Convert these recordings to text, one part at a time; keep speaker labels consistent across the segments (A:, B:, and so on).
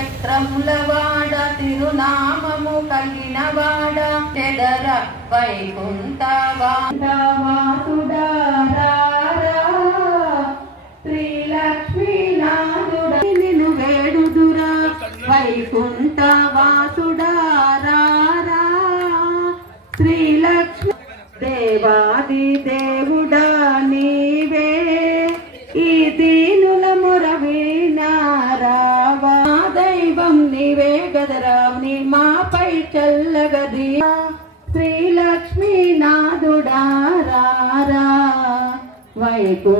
A: నక్షత్రములవాడ తిరునామము కలిగినవాడ చెదర వైకుంఠవాసుడా దేవాది దేవుడా నీవే ఇది చల్లగది శ్రీలక్ష్మీ నాదుడారా వైకుంఠీనాథుడారా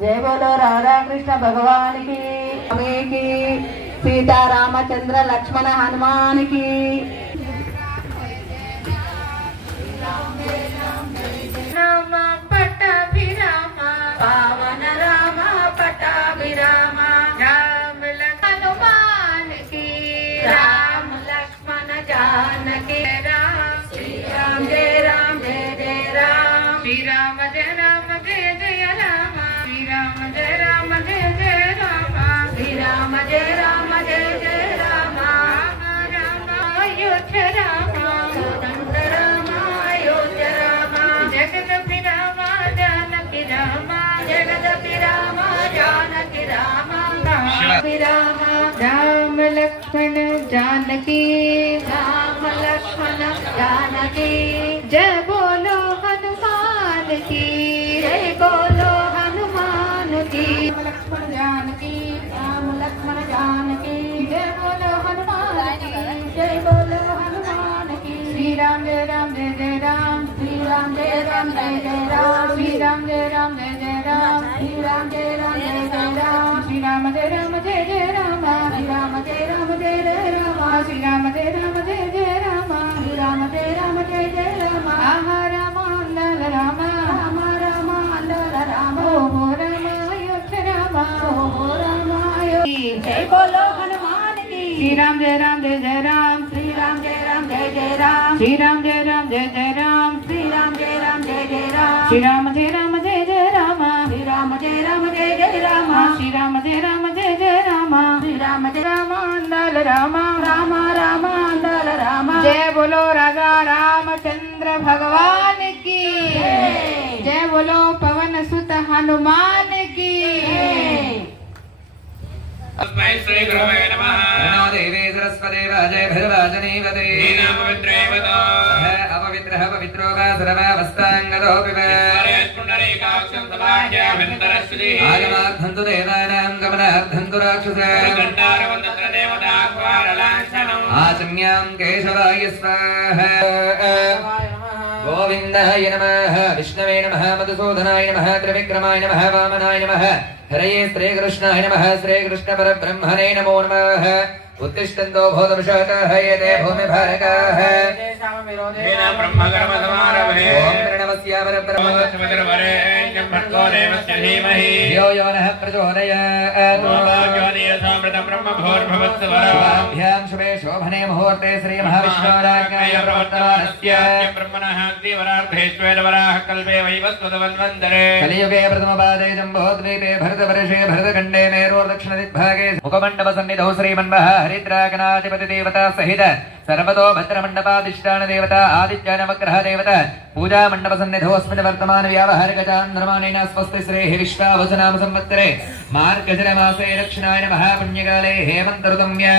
A: జయ బోలో రాధాకృష్ణ భగవానికి స్వామికి సీతారామచంద్ర లక్ష్మణ హనుమానికి. రామ పట్టాభిరామ పావన राम लक्ष्मण जानकी राम श्री राम जय राम जय जय राम श्री राम जय राम जय जय राम श्री राम जय राम जय जय राम श्री राम जय राम जय जय जानकी राम लक्ष्मण जानकी जय बोलो हनुमान की जय बोलो हनुमान की लक्ष्मण जानकी राम लक्ष्मण जानकी जय बोलो हनुमान की जय बोलो हनुमान की श्री राम जय राम जय जय राम श्री राम जय राम जय जय राम श्री राम जय राम जय जय राम श्री राम जय राम जय जय राम श्री राम जय राम जय जय राम శ్రీరామ జయ రామ. జయ జయ రామ రామ జయ రామ జయ జయ రామ. రామ రామ అందాల రామ. రామ రామ అందాల రామ. ఓ రామ అయోధ్య రామ. ఓ రామ అయోధ్య జయ బోలో హనుమాన్ శ్రీరామ్ జయ రామ్ జయ జయ రామ్. శ్రీరామ్ జయ రామ్ జయ జయ రామ్. శ్రీరామ్ జయ రామ్ జయ జయ రామ్. శ్రీరామ్ జయ
B: రామ్ జయ జయ
C: రామ్. శ్రీరామ హనుమానికి. అస్మై శ్రీ
B: గురవే
C: నమః నమో దేవే. సరస్వదేవ జయ
B: భగవాజనీవతే నీనామ
C: విత్రేవత అపవిత్రః పవిత్రో వా సర్వావస్థాంగదోపి వా
B: పుండరీకాక్షం సభాఢ్యా
C: విందరశ్రీ ఆగమార్థం ఆచమ్యాం కేశవాయ స్వాహ. गोविन्दाय नमः विष्णवे नमः मधुसूदनाय नमः त्रिविक्रमाय नमः वामनाय नमः हरये श्रीकृष्णाय नमः श्रीकृष्णपरब्रह्मणे नमो नमः उत्तिष्ठन्तो भोधविषतः यते भूमिभारकाः यो यो नः प्रचोदयात् ब्रह्मभोर्भवत्सवराभ्य शुभे शोभने मुहूर्ते श्रीमहाविष्णुराज्ञाय प्रवर्तमानस्य।
B: ब्रह्मणः द्विवरार्धेश्वेरवराः कल्पे वैवस्वतवन्वन्तरे।
C: कलियुगे प्रथमपादे जम्बोद्वीपे भरतवर्षे भरतखण्डे मेरोर्दक्षिणदिग्भागे मुखमण्डपसन्निधौ श्रीमन्वः हरिद्रागणाधिपतिदेवता सहित सर्वतो भद्रमण्डपाधिष्ठानदेवता आदित्यानवग्रह देवता पूजामण्डपसन्निधोऽस्मिन् वर्तमान व्यावहारिकचान्द्रमाणेन स्वस्ति श्रेः विश्वावसनाम संवत्सरे मार्गशिरमासे दक्षिणाय महापुण्यकाले हेमन्तऋतम्यां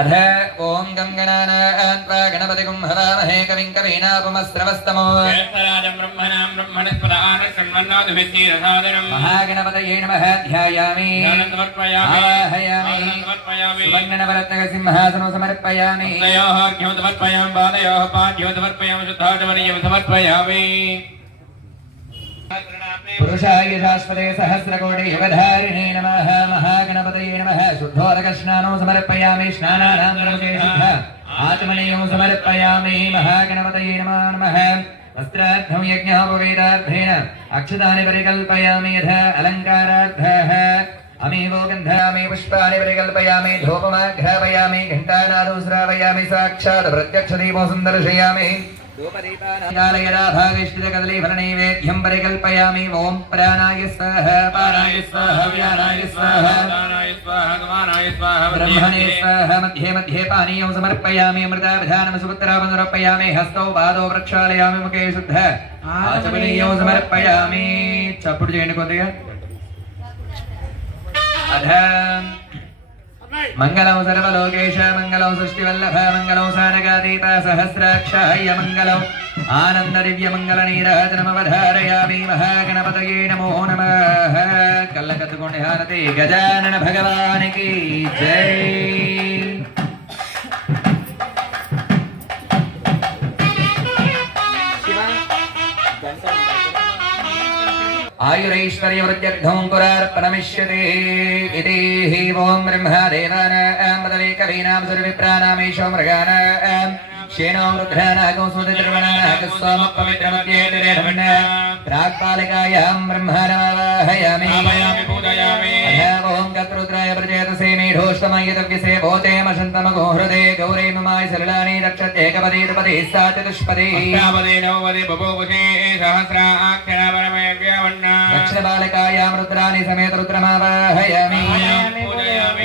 C: अथ ॐ गं गणानान्त्वा गणपतिगुं हवामहे कविं कवीनापमस्रवस्तमो
B: जयन्तराजं ब्रह्मणां ब्रह्मणस्पदानशृण्वन्नादिभित्तीरसादनम्
C: महागणपतये नमः ध्यायामि
B: ज्ञानसमर्पयामि
C: आवाहयामि
B: समर्पयामि
C: सुवर्णनवरत्नकसिंहासनं समर्पयामि
B: तयोः अर्घ्यं समर्पयामि पादयोः पाद्यं समर्पयामि शुद्धाचमनीयं समर्पयामि
C: पुरुषाय शाश्वते सहस्रकोटियुगधारिणे नमः, महागणपतये नमः, शुद्धोदकस्नानौ समर्पयामि स्नानानां प्रमुखेभ्यः आत्मनेयं समर्पयामि, महागणपतये नमः नमः। वस्त्राद्धं यज्ञः उपवेदार्थेन परिकल्पयामि यथा, अलङ्कारार्थः। अमीवो गन्धामि, पुष्पाणि परिकल्पयामि धूपमाघ्रापयामि घण्टानादौ श्रावयामि, साक्षात् प्रत्यक्षदीपौ सन्दर्शयामि సందర్శయామి కదలీఫలనైవేద్యం పరికల్పయామి. ఓం ప్రాణాయ స్వాహ పారాయ స్వాహ వ్యానాయ స్వాహ.
B: దానాయ స్వాహ గమానాయ స్వాహ
C: బ్రహ్మణే స్వాహ మధ్యే మధ్యే పానీయం సమర్పయామి. అమృతాభిధానం సుపుత్రాపం సమర్పయామి హస్తౌ పాదౌ ప్రక్షాళయామి ముఖే శుద్ధ. ఆచమనీయం సమర్పయామి. చప్పుడు చేయండి కొద్దిగా. అధ మంగళం సర్వలోకేశ మంగళం సృష్టివల్లభ మంగళం సానగాదీప సహస్రాక్షాయ మంగళం ఆనంద దివ్య మంగళ నీరాజనమవధారయామి మహాగణపతయే నమో నమ. కళ్ళ కత్తుకోండి హారతి. గజానన భగవానికి జై. आयुरैश्वर्यवृद्ध्यर्थं पुरार्पणमिष्यते इति हि ॐ ब्रह्मदेवानां पदवे कवीनां सुरविप्राणामेषो मृगाणां शेनो रुद्रानागो सुदिर्वणानागः सोमपवित्रमध्ये तिरेधमण्ण प्राक्पालिकायां ब्रह्मणमावाहयामि
B: आमयामि पूजयामि
C: ॐ गतरुद्राय प्रचेतसे సమయతవ్యసే భూతేమశంతమగోహృదే గౌరై మమాయ
B: సరళాని రక్షత్యేకపదే తపదే సాచతుష్పదే నవపదే
C: బభూభుషే సహస్రాక్షరాపరమే వ్యవన్నా దక్షిణ బాలకాయాం
B: రుద్రాని సమేత రుద్రమావాహయామి।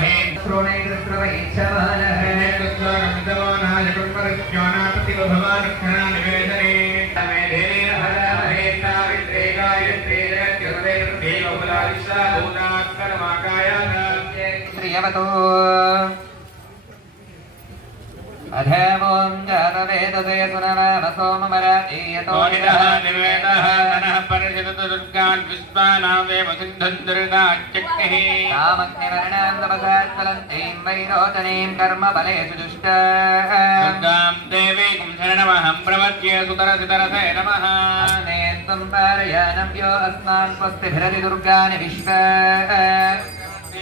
B: विष्णुवर्णे श्रियवतो अधमों जातवेदसे सुनमाम सोममरातीयतो निरः निर्वेदः मनः परिषदतु दुर्गान् विश्वानां देव सिन्धुं दुर्गाच्चक्तिः
C: कामग्निवर्णां तपसात्फलन्तीं वैरोचनीं कर्मफलेषु जुष्ट
B: दुर्गां देवीं शरणमहं प्रपद्ये सुतरसितरसे नमः
C: अस्मे त्वं पारयानव्यो अस्मान् स्वस्तिभिरति दुर्गानि विश्व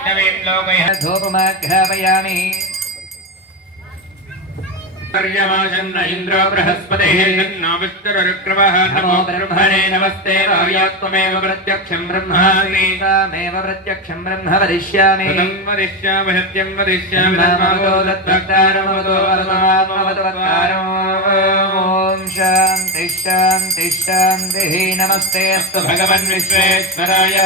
B: विश्वात्मयस्मासुभगमाय जित्वा
C: गोभ्रजुष्टमैजो निषिक्तं तवेन्द्र विष्णोरणु सञ्चरेम
B: वृष्टमविषं वधानो वैष्णवीं लोकैः
C: धूपमाघ्रापयामि
B: पर्यमाशन्न इन्द्र बृहस्पतिः तन्नो विष्णुरुक्रमः
C: नमो ब्रह्मणे नमस्ते वायुत्वमेव प्रत्यक्षं ब्रह्मास्मि तामेव प्रत्यक्षं ब्रह्म वदिष्यामि
B: पदं वदिष्यामि सत्यं वदिष्यामि
C: ब्रह्मवतो दत्तवक्तारमवतो वरदमात्मवतो वक्तारो ॐ शान्तिः शान्तिः शान्तिः नमस्ते अस्तु भगवन् विश्वेश्वराय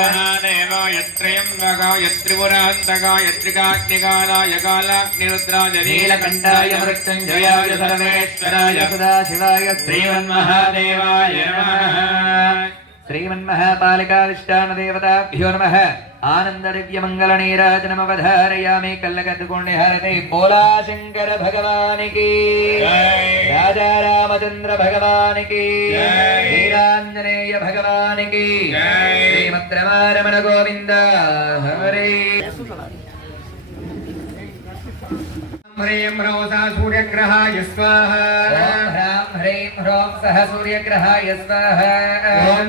B: देवाय त्र्यम्बकाय त्रिपुरान्तकाय त्रिकाग्निकालाय कालाग्निरुद्राय
C: नीलकण्ठाय मृत्युञ्जयाय सर्वेश्वराय सदाशिवाय श्रीमन्महादेवाय नमः श्रीमन्महापालिकाधिष्ठानदेवताभ्यो नमः आनन्ददिव्यमङ्गलनीराजनमवधारयामि कल्लकद्दुकोण्डे हरते बोला शङ्कर भगवान् की
B: जय।
C: राजा रामचन्द्र भगवान् की
B: जय।
C: वीराञ्जनेय भगवान् की
B: जय।
C: श्रीमद्रमारमण गोविन्द हरे
D: ह्रीं ह्रौं सह सूर्यग्रहाय स्वाहा।
C: ह्रां ह्रीं ह्रौं सह सूर्यग्रहाय स्वाहा।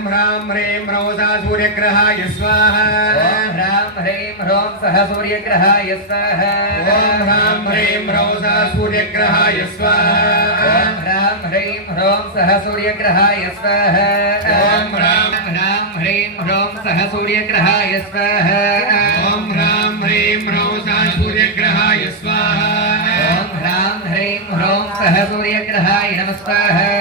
B: ह्रां ह्रीं ह्रौं सह सूर्यग्रहाय स्वाहा।
C: ह्रां ह्रीं ह्रौं सह सूर्यग्रहाय स्वाहा। ॐ
B: ह्रां ह्रीं ह्रौं सह सूर्यग्रहाय स्वाहा। सह
C: सूर्यग्रहाय स्वाहा। ह्रां ह्रीं ह्रौं सह सूर्यग्रहाय स्वाहा। नमस्ताः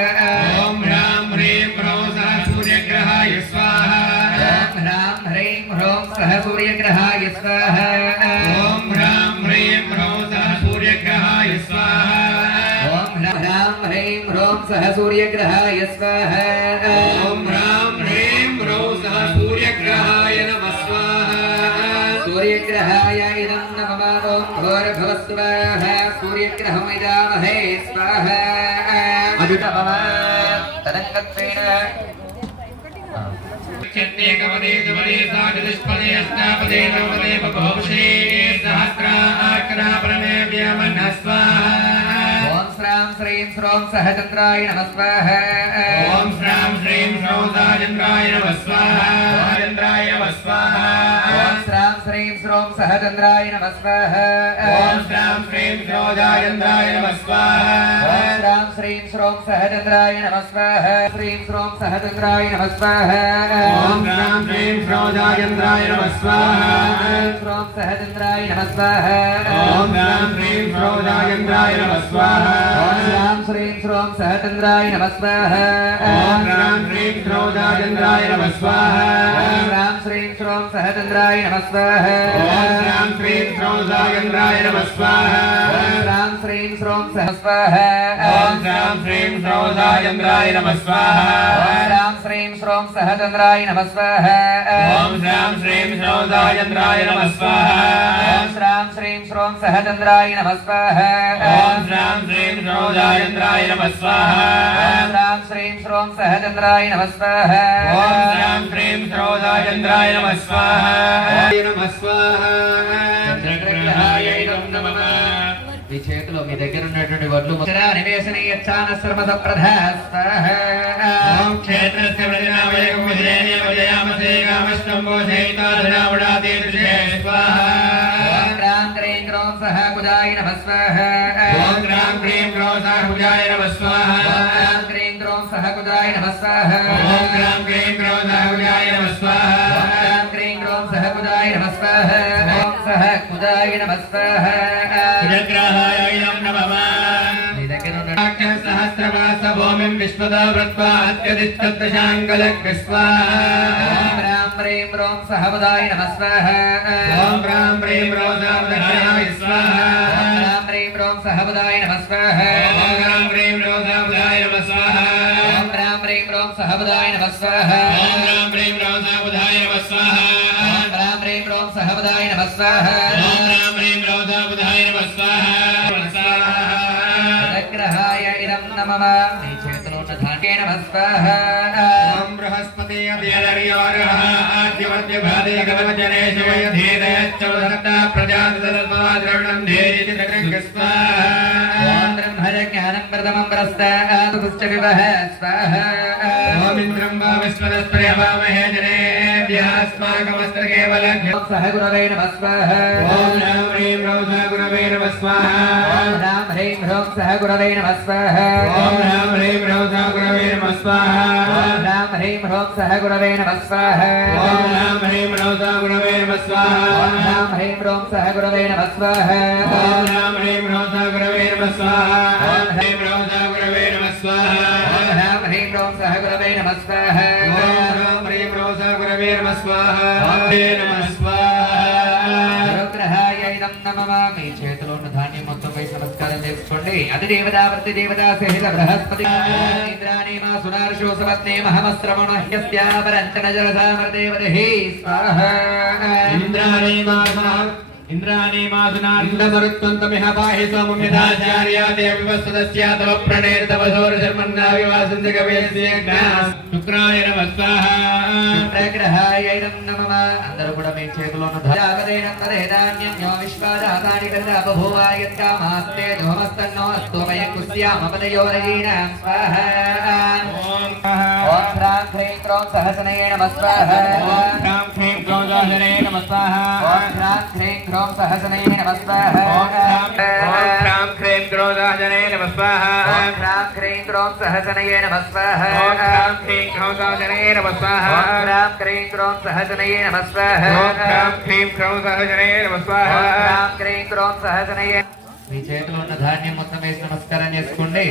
C: అజుటమమ తదంగత్వేన
B: చిత్తేకవదే దువదే సాగదిష్పదే అష్టాపదే నవదే బభోషే సహస్రాకరాపరమే వ్యామన్న స్వాహ
C: ఓం నమ స్వాహ
B: ఓం శ్రాం శ్రీం
C: శ్రోం నమ స్వాహ
B: ఓం శ్రాం శ్రీం నమ స్వాహ
C: చంద్రాయ నమ స్వాహ
B: ఓం శ్రాం శ్రీం శ్రౌదాచంద్రాయ నమః స్వాహ.
C: శ్రీం శ్రోం సహ చంద్రాయ నమ స్వాహ.
B: ఓం శ్రాం శ్రీం శ్రౌదాచంద్రాయ నమః స్వాహ.
C: ఓం శ్రాం శ్రీం శ్రోం సహ చంద్రాయ నమ స్వాహ.
B: ఓం శ్రాం శ్రీం శ్రౌదాచంద్రాయ నమః స్వాహ.
C: ఓం శ్రాం శ్రీం శ్రోం సహ చంద్రాయ నమ స్వాహ.
B: ఓం శ్రాం శ్రీం శ్రౌదాచంద్రాయ నమః స్వాహ
C: ఓం శ్రాం శ్రీం శ్రోం సహ స్వాహ
B: ఓం శ్రాం శ్రీం శ్రౌదాచంద్రాయ నమః స్వాహ
C: ఓం శ్రాం శ్రీం శ్రోం సహ చంద్రాయ నమ స్వాహ
B: ఓం శ్రాం శ్రీం శ్రౌదాచంద్రాయ నమః స్వాహ
C: ఓం శ్రాం శ్రీం శ్రోం సహ చంద్రాయ నమ స్వాహ
B: ఓం శ్రాం శ్రీం శ్రౌదాచంద్రాయ నమః స్వాహ
C: ఓం శ్రాం శ్రీం శ్రోం సహ చంద్రాయ
B: శ్రౌదాచంద్రాయ నమః స్వాహ నమః స్వాహ చంద్రగ్రహాయ నమః
C: మీ చేతిలో మీ దగ్గర ఉన్నటువంటి వడ్లు నివేశనే యచ్చాన శ్రమద ప్రధ స్వాహ
B: ఓం క్షేత్రస్య ప్రజనావయకం విజయనే వజయామసే కామస్తంభోషయితాధనావడాదే దృశే స్వాహ। హ్రీం క్రోధాహుజాయ నమః స్వాహ।
C: ఓం గ్రాం గ్రీం గ్రోం సహ కుదాయ నమ స్వాహ।
B: ఓం గ్రాం హ్రీం క్రోధాహుజాయ నమః స్వాహ।
C: ఓం సహ కుదాయ నమ స్వాహ
B: కుజగ్రహాయ ఇదం నమః సహస్రవాస భూమిం విశ్వదా వృత్వా అత్యధిష్టదశాంగలక్
C: ఓం
B: స్వాహ
C: గ్రాం హ్రీం గ్రోం సహ కుదాయ నమ స్వాహ
B: ఓం గ్రాం హ్రీం రోధావదక్షాయ స్వాహ
C: ఓం గ్రాం హ్రీం గ్రోం సహ కుదాయ నమ స్వాహ
B: ఓం గ్రాం హ్రీం రోధావదాయ నమః స్వాహ
C: ఓం గ్రాం హ్రీం గ్రోం సహ కుదాయ నమ స్వాహ
B: ఓం గ్రాం హ్రీం రోధావదాయ నమః స్వాహ
C: ఓం గ్రాం హ్రీం గ్రోం సహ కుదాయ నమ స్వాహ
B: ఓం గ్రాం హ్రీం రోధావదాయ నమః స్వాహ
C: పదగ్రహాయ ఇదం నమః మీ చేతిలో ఉన్న ధాన్యేన నమ స్వాహ.
B: ఓం బృహస్పతి అధ్యర్యోరః ఆద్యమద్య భాదే గణవజనేషు వయధీరయచ్చవదత్త ప్రజాతదత్మాద్రవణం ధేయతి తగ్గ స్వాహ.
C: ఓం బ్రహ్మజ జ్ఞానం ప్రథమం ప్రస్తాత్ వివహ స్వాహ.
B: ఓం ఇంద్రం వా విశ్వదస్ప్రియవామహే జనేభ్యస్మాకమస్త్ర కేవలం
C: ఓం సహ గురవే నమ స్వాహ
B: ఓం రాం హ్రీం రౌధ గురవే నమ స్వాహ
C: ఓం రాం హ్రీం హ్రోం సహ గురవే నమ స్వాహ
B: ఓం రాం హ్రీం రౌధ గురవే నమ స్వాహ
C: ఓం రాం హ్రీం హ్రోం సహ గురవే నమ స్వాహ
B: ఓం రాం హ్రీం రౌధ గురవే నమ స్వాహ
C: ఓం రాం హ్రీం హ్రోం సహ గురవే నమ స్వాహ
B: ఓం రాం హ్రీం రౌధ గురవే నమ స్వాహ స్వాహ.
C: నమ స్వాహ. అనుగ్రహాయ ఇదం నమః. మీ చేతిలో ఉన్న ధాన్యం మొత్తం పై నమస్కారం చేసుకోండి. అది దేవతా ప్రతి దేవతా సహిత బృహస్పతి. ఇంద్రాణి మా సునార్షో సపత్నే మహమశ్రవణ హ్యస్యాపరంచన జలసామర్దేవదేహి స్వాహ.
B: ఇంద్రాణి మాసః ఇంద్రమరుత్వంతమిహ పాహి సోమమిదాచార్యాదేవివస్తదస్యా తవ ప్రణేత తవ శుక్రాయ నమః స్వాహా
C: శుక్రగ్రహాయైనం అందరూ కూడా మీ చేతిలో ఉన్న ధాగదేనం తదేదాన్యం విశ్వాదాతాని కరిదా బభూవాయత్ కామాస్తే నమస్తన్నో అస్తు వయం కుస్యామపదయోరయీనాం
B: ఓం
C: ఓం హ్రాం హ్రీం క్రోం సహసనయే
B: ఓం హ్రాం హ్రీం
C: ఓం హ్రాం హ్రీం
B: హ్రాం హ్రీం క్రోధాజనే నమః స్వాహా
C: ఓం హ్రాం హ్రీం క్రోం సహసనయే నమః స్వాహా
B: ఓం హ్రాం హ్రీం క్రోధాజనే నమః స్వాహా
C: ఓం హ్రాం హ్రీం క్రోం సహసనయే నమః స్వాహా
B: ఓం హ్రాం హ్రీం క్రోధాజనే నమః స్వాహా
C: ఓం హ్రాం హ్రీం క్రోం సహసనయే మీ చేతిలో ఉన్న ధాన్యం మొత్తం వేసి నమస్కారం చేసుకోండి.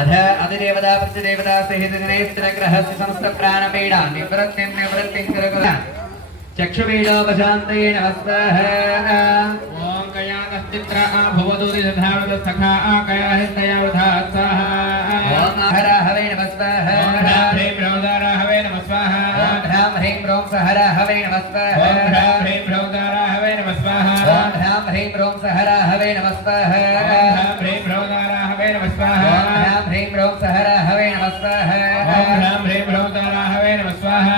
C: అధ అధిదేవత ప్రతిదేవత సహిత దినేస్త్ర గ్రహస్య సమస్త ప్రాణపీడ నివృత్తిం నివృత్తిం కరగుల చక్షుపీడోపశాంతయే నమస్కార
B: ఓం కయానశ్చిత్ర భవతు దిధావత సఖా కయాహితయావధాత్సహ
C: ఓం హర హవే నమస్కార
B: ఓం హ్రాం హ్రీం క్రోధారాహవే నమః స్వాహా
C: ఓం హ్రాం హ్రీం రోం సహర హవే నమస్కార
B: ఓం హ్రాం హ్రీం క్రోధారాహవే నమః స్వాహా
C: ఓం హ్రాం హ్రీం రోం సహర హవే నమస్కార
B: ఓం హ్రాం హ్రీం క్రోధారాహవే నమః స్వాహా
C: ఓం హ్రాం హ్రీం రోం సహర హవే నమస్కార
B: ఓం హ్రాం హ్రీం క్రోధారాహవే నమః స్వాహా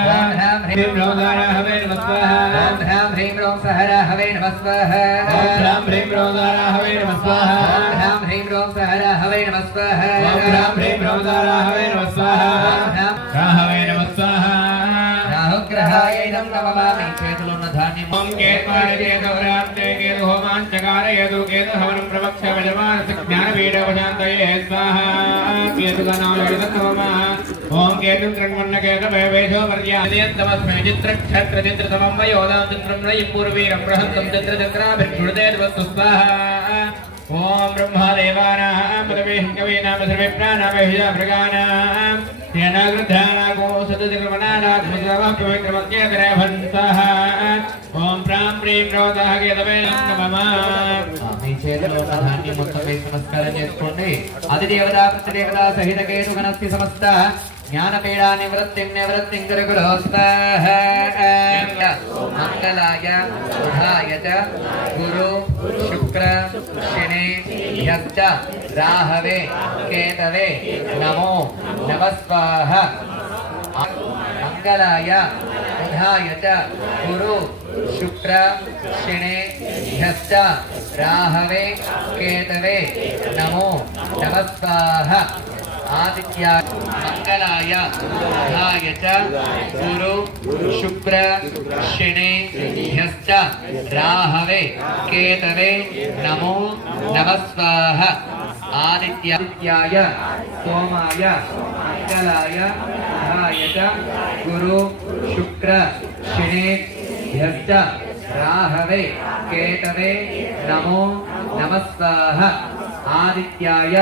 C: ఓం హ్రాం హ్రీం
B: క్రోధారాహవే నమః స్వాహా
C: ఓం హ్రాం హ్రీం రోం సహర హవే నమస్కార
B: ఓం హ్రాం హ్రీం క్రోధారాహవే నమః స్వాహా
C: ఓం హ్రాం హ్రీం రోం సహర హవే నమస్కార
B: ఓం హ్రాం హ్రీం క్రోధారాహవే నమః స్వాహా రాహవే నమః స్వాహా
C: రాహుగ్రహాయ ఇదం నమః మీ చేతిలో ఉన్న ధాన్యం
B: ఓం కేత్వారికేతవరాంతే కేతు హోమాంచకారయతు కేతు హవనం ప్రవక్ష వజమానస జ్ఞానపీఠవశాంతయే స్వాహా కేతుగణాలోడితమః ఓం కేతు త్రన్వన్న కేతవే వేషో వర్యాదయంతమస్మై చిత్రక్షత్ర చిత్రతమం వయోదాం చిత్రం రయి పూర్వీరం బృహత్తం చిత్ర చిత్రాభిక్షుడతే వస్తు స్వాహా ఓం బ్రహ్మదేవానాం పదవేహం కవీనాం సర్వే ప్రాణామేహిజా మృగానాం ధ్యానాగృద్ధానాగో సతతిర్మణానాత్మజవః పవిత్రమత్యేతరేభంతః ఓం ప్రాం ప్రీం రోదః కేతవే నమః
C: మీ చేతిలో ఉన్న ధాన్యం మొత్తం వేసి నమస్కారం చేసుకోండి. అది దేవత ప్రతిదేవత సహిత కేతు గణస్తి సమస్త జ్ఞానపీడా నివృత్తిం నివృత్తిం గురుగురో మంగళాయ బుధాయ చ గురు శుక్ర శని యశ్చ రాహవే కేతవే నమో నమస్వాహ మంగళాయ బుధాయ చ గురు శుక్ర శని యశ్చ రాహవే కేతవే నమో నమస్వాహ ఆదిత్య మంగళాయ బుధాయ చ గురు శుక్ర శని యశ్చ రాహవే కేతవే నమో నమస్వాహ ఆదిత్యాయ సోమాయ మంగళాయ బుధాయ చ గురు శుక్ర శని యశ్చ రాహవే కేతవే నమో నమస్వాహ ఆదిత్యాయ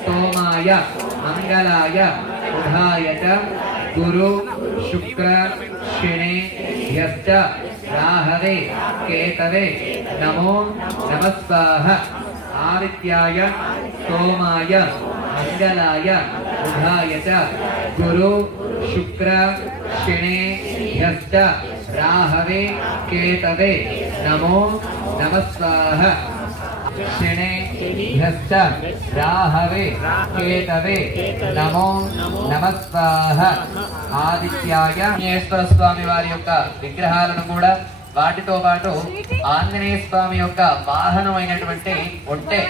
C: సోమాయ మంగళాయ బుధాయ చ గురు శుక్ర శిణే యశ్చ రాహవే కేతవే నమో నమస్వాహ. ఆదిత్యాయ సోమాయ మంగళాయ బుధాయ చ గురు శుక్ర శిణే యశ్చ రాహవే కేతవే నమో నమస్వాహ. శిణే యశ్చ రాహవే. కేతవే. నమో నమస్వాహ. ఆదిత్యాయ. ఆంజనేయేశ్వర స్వామి వారి యొక్క విగ్రహాలను కూడా వాటితో పాటు ఆంజనేయ స్వామి యొక్క వాహనమైనటువంటి ఒంటె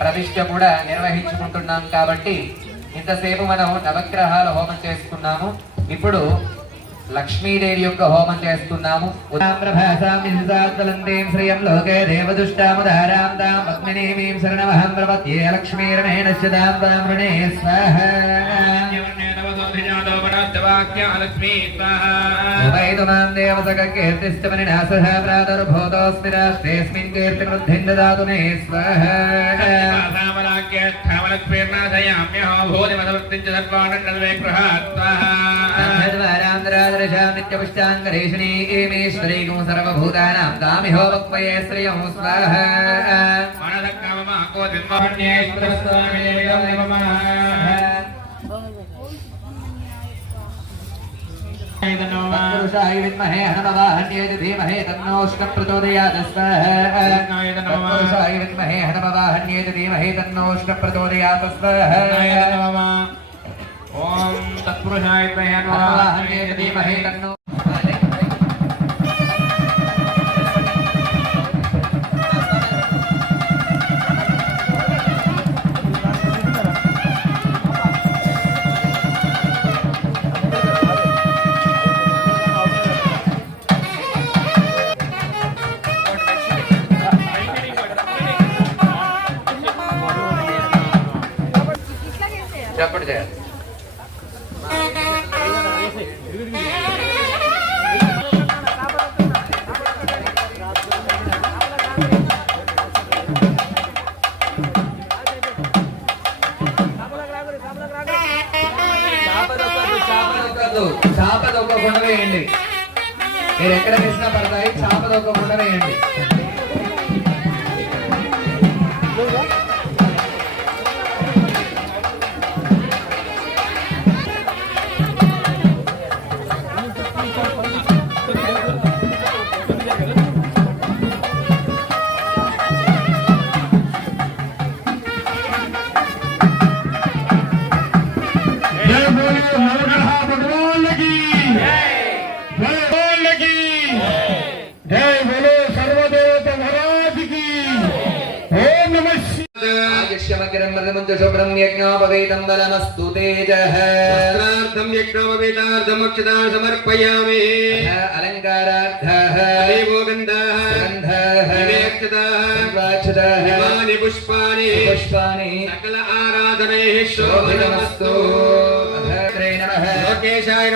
C: ప్రవిష్ట కూడా నిర్వహించుకుంటున్నాం కాబట్టి ఇంతసేపు మనం నవగ్రహాల హోమం చేసుకున్నాము. ఇప్పుడు లక్ష్మీదేవి యొక్క హోమం చేస్తున్నాము. ప్రభాసాంతే శ్రియం లోకే దేవదుష్టాముదారాం తాం పద్మినీమీం శరణమహం ప్రపత్యే లక్ష్మీరమే నశ్యతాం తామృణే స్వాహ. ేవసకీర్తిష్టమనినాసభూతోస్మిరాస్తేస్మిన్ కీర్తివృద్ధిం దదాతు మే స్వాహ. पुष्टाङ्गरेषणीमेश्वरीकं सर्वभूतानां तामिहो वक्वये श्रियं स्वाहा। पुरुषाय विद्महे हनमवाहन्ये धीमहे तन्नोष्णं प्रचोदयात् स्वाहा। पुरुषाय विद्महे धीमहे तन्नोष्णं प्रचोदयात् स्वाहा।
D: ओम तत्पुरुषाय तन्नो
C: ञानमञ्जुषु
D: ब्रह्म्यज्ञापवेतं बलमस्तु
C: तेजः
D: शास्त्रार्थं
C: यज्ञापवेतार्थमक्षता
D: समर्पयामि अलङ्कारार्थः
C: देवो
D: गन्धः गन्धः
C: पुष्पाणि।
D: पुष्पाणि
C: शोभनमस्तु నమః మోక్షదాయ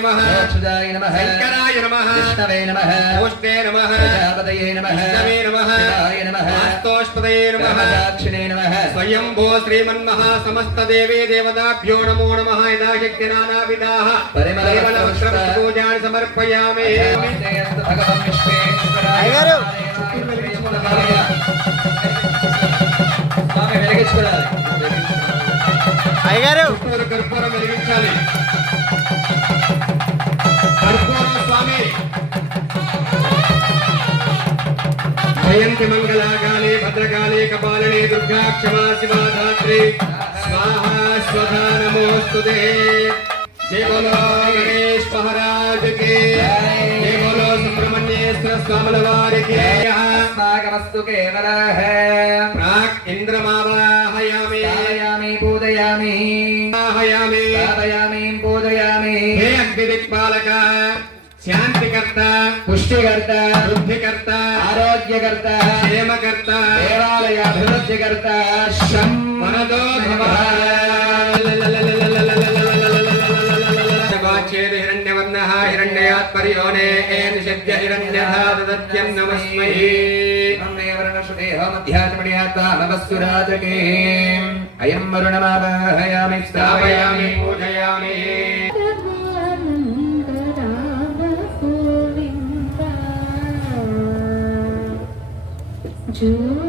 C: నమః
D: శంకరాయ నమః
C: విష్ణవే నమః
D: ఓష్ణే నమః
C: ప్రజాపతయే నమః
D: విష్ణవే నమః
C: శివాయ నమః
D: వాస్తోష్పదయే నమః
C: బ్రహ్మసాక్షిణే నమః
D: స్వయంభో శ్రీమన్మహా సమస్త దేవీ దేవతాభ్యో నమో నమః యథాశక్తి నానావిధాః
C: పరిమళ
D: పరిమళవస్త్ర పూజాన్ని సమర్పయామి
C: భగవన్ విశ్వేశ్వరాయ స్వామి వెలిగించుకోవాలి
D: కర్పూర కర్పూరం మంగళాకాళే భద్రకాళే కపాలనే దుర్గా క్షమా శివాధాత్రి స్వాహా స్వధా నమోస్తు జయ
C: పూజయామి.
D: ఆహయామి. శాంతికర్త
C: पुष्टिकर्ता
D: బుద్ధికర్త
C: आरोग्यकर्ता
D: క్షేమకర్త
C: देवालयाभिवृद्धिकर्ता शं
D: మనదో భవ వాచ్యేది హిరణ్యవర్ణః హిరణ్యయాత్పర్యోనే నిషద్య హిరణ్యధా దదత్యం నమస్మై
C: మధ్యాచమణ్యాత్మవస్సురాజకే అయం వరుణమావాహయామి
D: స్థాపయామి
C: స్థాపయామి
D: పూజయామి
A: జూ